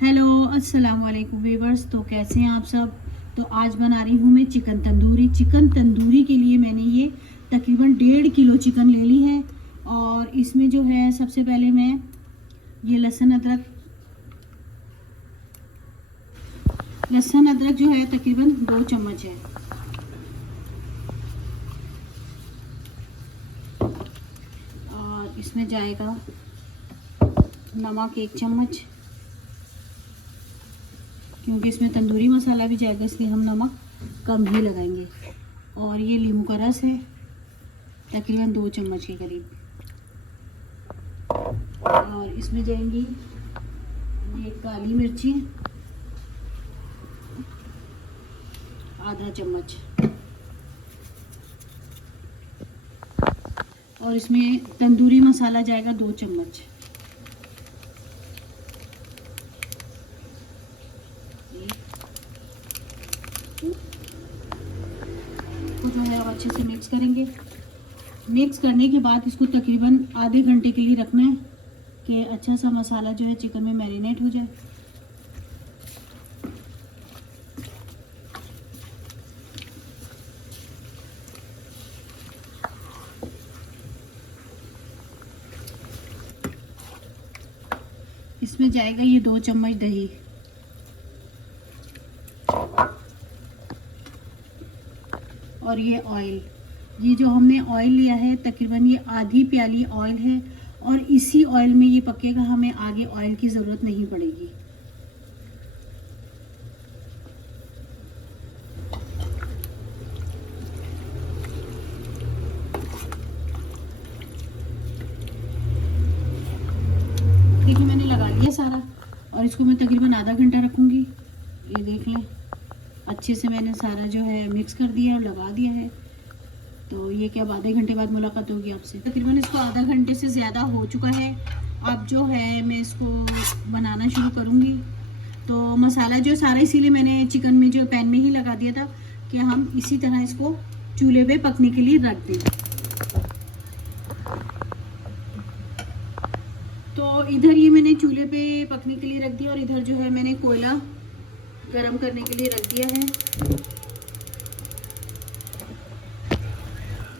Hello अस्सलाम वालेकुम viewers. तो कैसे हैं आप सब। तो आज बना रही हूँ मैं चिकन तंदूरी। चिकन तंदूरी के लिए मैंने ये तकरीबन 1.5 किलो चिकन ले ली है। और इसमें जो है सबसे पहले मैं ये लहसुन अदरक जो है तकरीबन 2 चम्मच है। और इसमें जाएगा नमक 1 चम्मच, क्योंकि इसमें तंदूरी मसाला भी जाएगा इसलिए हम नमक कम ही लगाएंगे। और ये नींबू का रस है तकरीबन 2 चम्मच के करीब। और इसमें जाएंगी ये काली मिर्ची आधा चम्मच। और इसमें तंदूरी मसाला जाएगा 2 चम्मच। को जो है अब अच्छे से मिक्स करेंगे। मिक्स करने के बाद इसको तकरीबन आधे घंटे के लिए रखना है कि अच्छा सा मसाला जो है चिकन में मैरिनेट हो जाए। इसमें जाएगा ये 2 चम्मच दही। और ये ऑयल, ये जो हमने ऑयल लिया है तकरीबन ये आधी प्याली ऑयल है। और इसी ऑयल में ये पकेगा, हमें आगे ऑयल की ज़रूरत नहीं पड़ेगी। देखिए मैंने लगा लिया सारा। और इसको मैं तकरीबन आधा घंटा रखूँगी। ये देख लें अच्छे से मैंने सारा जो है मिक्स कर दिया और लगा दिया है। तो ये क्या, अब आधे घंटे बाद मुलाकात होगी आपसे। तकरीबन इसको आधा घंटे से ज़्यादा हो चुका है। अब जो है मैं इसको बनाना शुरू करूँगी। तो मसाला जो सारा इसीलिए मैंने चिकन में जो पैन में ही लगा दिया था कि हम इसी तरह इसको चूल्हे पे पकने के लिए रख दें। तो इधर ये मैंने चूल्हे पे पकने के लिए रख दिया और इधर जो है मैंने कोयला गरम करने के लिए रख दिया है।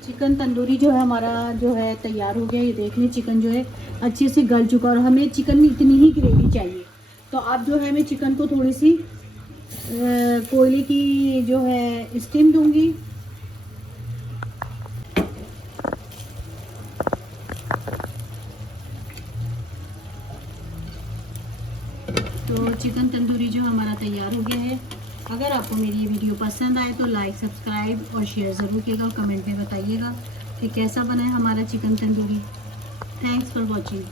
चिकन तंदूरी जो है हमारा जो है तैयार हो गया। ये देख लें चिकन जो है अच्छे से गल चुका। और हमें चिकन में इतनी ही ग्रेवी चाहिए। तो अब जो है मैं चिकन को थोड़ी सी कोयले की जो है स्टीम दूंगी। तो चिकन तंदूरी जो हमारा तैयार हो गया है। अगर आपको मेरी ये वीडियो पसंद आए तो लाइक, सब्सक्राइब और शेयर ज़रूर कीजिएगा और कमेंट में बताइएगा कि कैसा बना है हमारा chicken tandoori. Thanks for watching.